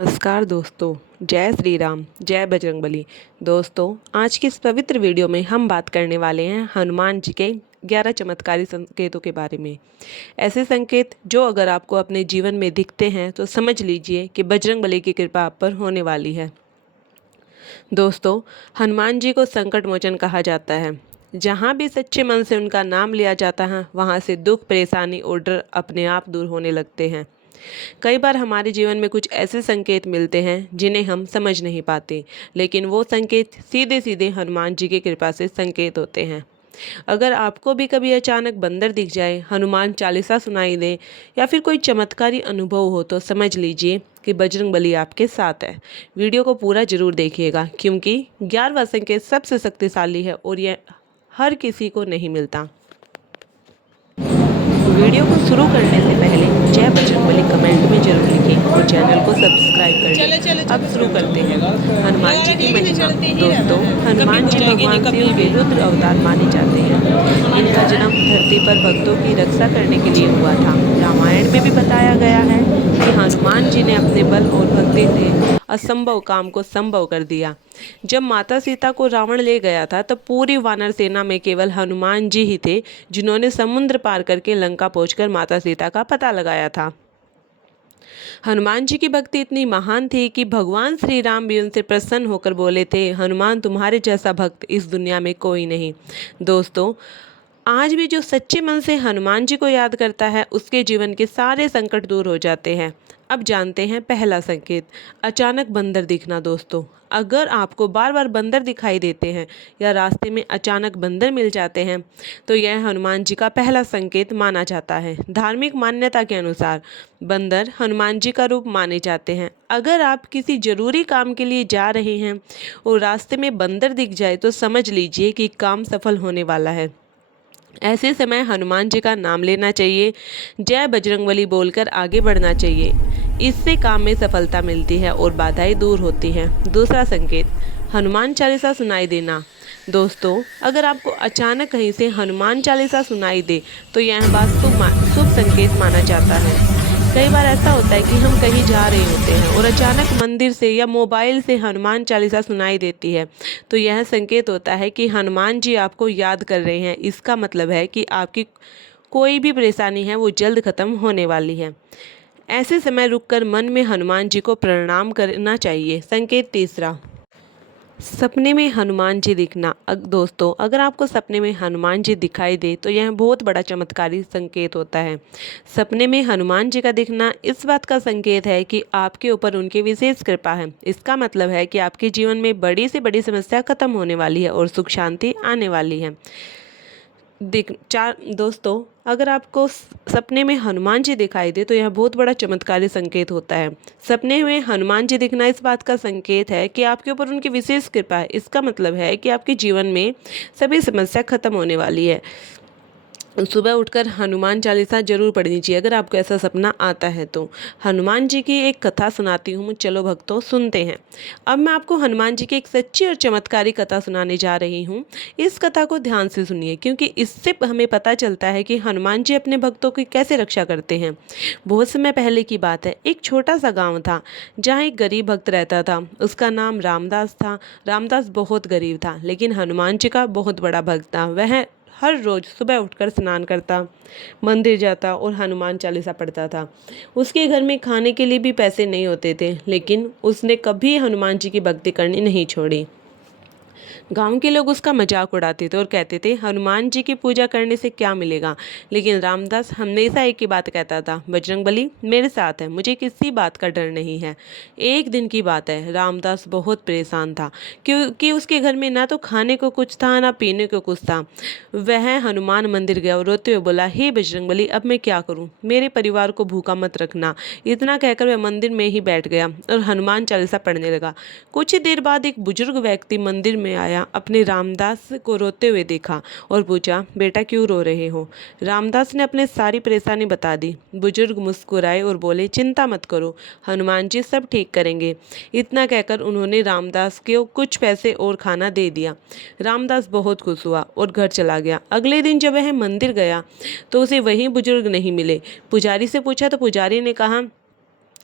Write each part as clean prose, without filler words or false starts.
नमस्कार दोस्तों। जय श्री राम, जय बजरंगबली। दोस्तों, आज की इस पवित्र वीडियो में हम बात करने वाले हैं हनुमान जी के 11 चमत्कारी संकेतों के बारे में। ऐसे संकेत जो अगर आपको अपने जीवन में दिखते हैं तो समझ लीजिए कि बजरंगबली की कृपा आप पर होने वाली है। दोस्तों, हनुमान जी को संकट मोचन कहा जाता है। जहाँ भी सच्चे मन से उनका नाम लिया जाता है, वहाँ से दुख, परेशानी और डर अपने आप दूर होने लगते हैं। कई बार हमारे जीवन में कुछ ऐसे संकेत मिलते हैं जिन्हें हम समझ नहीं पाते, लेकिन वो संकेत सीधे सीधे हनुमान जी की कृपा से संकेत होते हैं। अगर आपको भी कभी अचानक बंदर दिख जाए, हनुमान चालीसा सुनाई दे या फिर कोई चमत्कारी अनुभव हो, तो समझ लीजिए कि बजरंगबली आपके साथ है। वीडियो को पूरा जरूर देखिएगा, क्योंकि 11वां संकेत सबसे शक्तिशाली है और यह हर किसी को नहीं मिलता। वीडियो को शुरू करने से पहले जय बजरंगबली कमेंट में जरूर लिखें और चैनल को सब्सक्राइब कर लें। अब शुरू करते हैं हनुमान जी की महिमा। दोस्तों, हनुमान जी भगवान शिव के रुद्र अवतार माने जाते हैं। इनका जन्म धरती पर भक्तों की रक्षा करने के लिए हुआ था। रामायण में भी बताया गया है कि हनुमान जी ने अपने बल और भक्ति से असंभव काम को संभव कर दिया। जब माता सीता को रावण ले गया था, तब पूरी वानर सेना में केवल हनुमान जी ही थे जिन्होंने समुद्र पार करके लंका पहुंचकर माता सीता का पता लगाया था। हनुमान जी की भक्ति इतनी महान थी कि भगवान श्री राम भी उनसे प्रसन्न होकर बोले थे, हनुमान तुम्हारे जैसा भक्त इस दुनिया में कोई नहीं। दोस्तों, आज भी जो सच्चे मन से हनुमान जी को याद करता है, उसके जीवन के सारे संकट दूर हो जाते हैं। अब जानते हैं पहला संकेत, अचानक बंदर दिखना। दोस्तों, अगर आपको बार बार बंदर दिखाई देते हैं या रास्ते में अचानक बंदर मिल जाते हैं, तो यह हनुमान जी का पहला संकेत माना जाता है। धार्मिक मान्यता के अनुसार बंदर हनुमान जी का रूप माने जाते हैं। अगर आप किसी जरूरी काम के लिए जा रहे हैं और रास्ते में बंदर दिख जाए, तो समझ लीजिए कि काम सफल होने वाला है। ऐसे समय हनुमान जी का नाम लेना चाहिए, जय बजरंगबली बोलकर आगे बढ़ना चाहिए। इससे काम में सफलता मिलती है और बाधाएं दूर होती हैं। दूसरा संकेत, हनुमान चालीसा सुनाई देना। दोस्तों, अगर आपको अचानक कहीं से हनुमान चालीसा सुनाई दे, तो यह बात शुभ संकेत माना जाता है। कई बार ऐसा होता है कि हम कहीं जा रहे होते हैं और अचानक मंदिर से या मोबाइल से हनुमान चालीसा सुनाई देती है, तो यह संकेत होता है कि हनुमान जी आपको याद कर रहे हैं। इसका मतलब है कि आपकी कोई भी परेशानी है वो जल्द खत्म होने वाली है। ऐसे समय रुककर मन में हनुमान जी को प्रणाम करना चाहिए। संकेत तीसरा, सपने में हनुमान जी दिखना। दोस्तों, अगर आपको सपने में हनुमान जी दिखाई दे, तो यह बहुत बड़ा चमत्कारी संकेत होता है। सपने में हनुमान जी का दिखना इस बात का संकेत है कि आपके ऊपर उनकी विशेष कृपा है। इसका मतलब है कि आपके जीवन में बड़ी से बड़ी समस्या खत्म होने वाली है और सुख शांति आने वाली है। दोस्तों, अगर आपको सपने में हनुमान जी दिखाई दे, तो यह बहुत बड़ा चमत्कारी संकेत होता है। सपने में हनुमान जी दिखना इस बात का संकेत है कि आपके ऊपर उनकी विशेष कृपा है। इसका मतलब है कि आपके जीवन में सभी समस्या खत्म होने वाली है। सुबह उठकर हनुमान चालीसा जरूर पढ़नी चाहिए अगर आपको ऐसा सपना आता है तो। हनुमान जी की एक कथा सुनाती हूँ, चलो भक्तों सुनते हैं। अब मैं आपको हनुमान जी की एक सच्ची और चमत्कारी कथा सुनाने जा रही हूँ। इस कथा को ध्यान से सुनिए, क्योंकि इससे हमें पता चलता है कि हनुमान जी अपने भक्तों की कैसे रक्षा करते हैं। बहुत समय पहले की बात है। एक छोटा सा गाँव था जहाँ एक गरीब भक्त रहता था। उसका नाम रामदास था। रामदास बहुत गरीब था, लेकिन हनुमान जी का बहुत बड़ा भक्त था। वह हर रोज़ सुबह उठकर स्नान करता, मंदिर जाता और हनुमान चालीसा पढ़ता था। उसके घर में खाने के लिए भी पैसे नहीं होते थे, लेकिन उसने कभी हनुमान जी की भक्ति करनी नहीं छोड़ी। गांव के लोग उसका मजाक उड़ाते थे और कहते थे, हनुमान जी की पूजा करने से क्या मिलेगा। लेकिन रामदास हमेशा एक ही बात कहता था, बजरंगबली मेरे साथ है, मुझे किसी बात का डर नहीं है। एक दिन की बात है, रामदास बहुत परेशान था, क्योंकि उसके घर में ना तो खाने को कुछ था, ना पीने को कुछ था। वह हनुमान मंदिर गया और रोते हुए बोला, हे बजरंगबली, अब मैं क्या करूं, मेरे परिवार को भूखा मत रखना। इतना कहकर वह मंदिर में ही बैठ गया और हनुमान चालीसा पढ़ने लगा। कुछ ही देर बाद एक बुजुर्ग व्यक्ति मंदिर में आया, अपने रामदास को रोते हुए देखा और पूछा, बेटा क्यों रो रहे हो। रामदास ने अपने सारी परेशानी बता दी। बुजुर्ग मुस्कुराए और बोले, चिंता मत करो, हनुमान जी सब ठीक करेंगे। इतना कहकर उन्होंने रामदास को कुछ पैसे और खाना दे दिया। रामदास बहुत खुश हुआ और घर चला गया। अगले दिन जब वह मंदिर गया, तो उसे वही बुजुर्ग नहीं मिले। पुजारी से पूछा तो पुजारी ने कहा,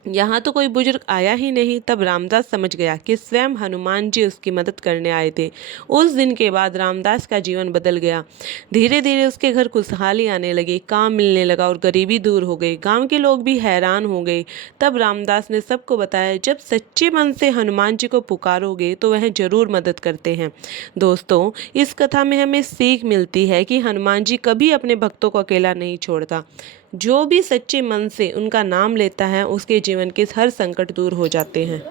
यहाँ तो कोई बुजुर्ग आया ही नहीं। तब रामदास समझ गया कि स्वयं हनुमान जी उसकी मदद करने आए थे। उस दिन के बाद रामदास का जीवन बदल गया। धीरे धीरे उसके घर खुशहाली आने लगी, काम मिलने लगा और गरीबी दूर हो गई। गांव के लोग भी हैरान हो गए। तब रामदास ने सबको बताया, जब सच्चे मन से हनुमान जी को पुकारोगे तो वह जरूर मदद करते हैं। दोस्तों, इस कथा में हमें सीख मिलती है कि हनुमान जी कभी अपने भक्तों को अकेला नहीं छोड़ता। जो भी सच्चे मन से उनका नाम लेता है उसके जीवन के हर संकट दूर हो जाते हैं।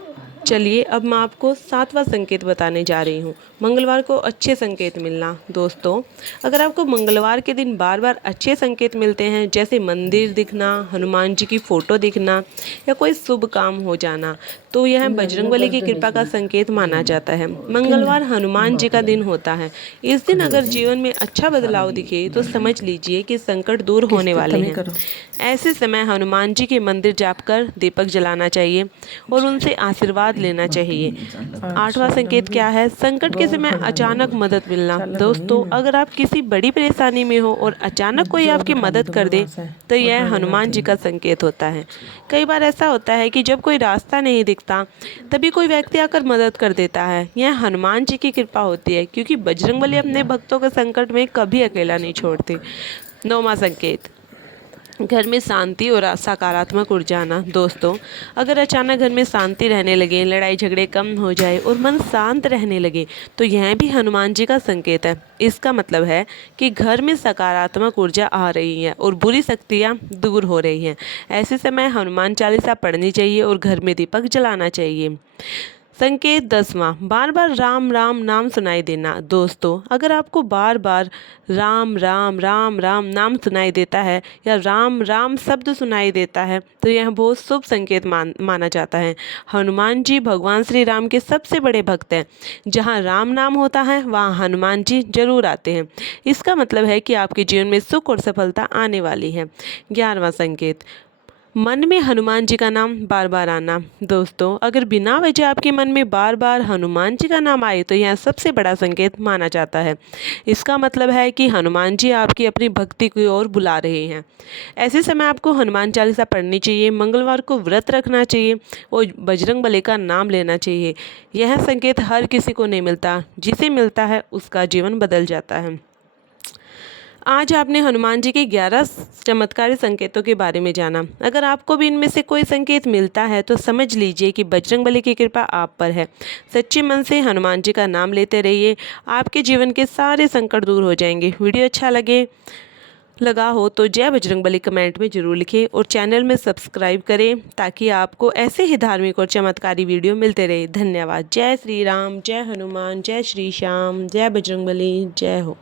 चलिए अब मैं आपको 7वां संकेत बताने जा रही हूँ, मंगलवार को अच्छे संकेत मिलना। दोस्तों, अगर आपको मंगलवार के दिन बार बार अच्छे संकेत मिलते हैं, जैसे मंदिर दिखना, हनुमान जी की फोटो दिखना या कोई शुभ काम हो जाना, तो यह बजरंगबली की कृपा का संकेत माना जाता है। मंगलवार हनुमान जी का दिन होता है। इस दिन अगर जीवन में अच्छा बदलाव दिखे तो समझ लीजिए कि संकट दूर होने वाले हैं। ऐसे समय हनुमान जी के मंदिर जाकर दीपक जलाना चाहिए और उनसे आशीर्वाद लेना चाहिए। 8वां संकेत क्या है? संकट के समय अचानक मदद मिलना। दोस्तों, अगर आप किसी बड़ी परेशानी में हो और अचानक कोई आपकी मदद कर दे तो यह हनुमान जी का संकेत होता है। कई बार ऐसा होता है कि जब कोई रास्ता नहीं दिखता तभी कोई व्यक्ति आकर मदद कर देता है। यह हनुमान जी की कृपा होती है, क्योंकि बजरंगबली अपने भक्तों को संकट में कभी अकेला नहीं छोड़ते। 9वां संकेत, घर में शांति और सकारात्मक ऊर्जा आना। दोस्तों, अगर अचानक घर में शांति रहने लगे, लड़ाई झगड़े कम हो जाए और मन शांत रहने लगे तो यह भी हनुमान जी का संकेत है। इसका मतलब है कि घर में सकारात्मक ऊर्जा आ रही है और बुरी शक्तियाँ दूर हो रही हैं। ऐसे समय हनुमान चालीसा पढ़नी चाहिए और घर में दीपक जलाना चाहिए। संकेत 10वां, बार बार राम राम नाम सुनाई देना। दोस्तों, अगर आपको बार बार राम राम राम राम नाम सुनाई देता है या राम राम शब्द सुनाई देता है तो यह बहुत शुभ संकेत माना जाता है। हनुमान जी भगवान श्री राम के सबसे बड़े भक्त हैं। जहाँ राम नाम होता है वहाँ हनुमान जी जरूर आते हैं। इसका मतलब है कि आपके जीवन में सुख और सफलता आने वाली है। 11वां संकेत, मन में हनुमान जी का नाम बार बार आना। दोस्तों, अगर बिना वजह आपके मन में बार बार हनुमान जी का नाम आए तो यह सबसे बड़ा संकेत माना जाता है। इसका मतलब है कि हनुमान जी आपकी अपनी भक्ति की ओर बुला रहे हैं। ऐसे समय आपको हनुमान चालीसा पढ़नी चाहिए, मंगलवार को व्रत रखना चाहिए और बजरंगबली का नाम लेना चाहिए। यह संकेत हर किसी को नहीं मिलता, जिसे मिलता है उसका जीवन बदल जाता है। आज आपने हनुमान जी के 11 चमत्कारी संकेतों के बारे में जाना। अगर आपको भी इनमें से कोई संकेत मिलता है तो समझ लीजिए कि बजरंगबली की कृपा आप पर है। सच्चे मन से हनुमान जी का नाम लेते रहिए, आपके जीवन के सारे संकट दूर हो जाएंगे। वीडियो अच्छा लगा हो तो जय बजरंगबली कमेंट में जरूर लिखें और चैनल में सब्सक्राइब करें ताकि आपको ऐसे ही धार्मिक और चमत्कारी वीडियो मिलते रहे। धन्यवाद। जय श्री राम, जय हनुमान, जय श्री श्याम, जय बजरंगबली, जय हो।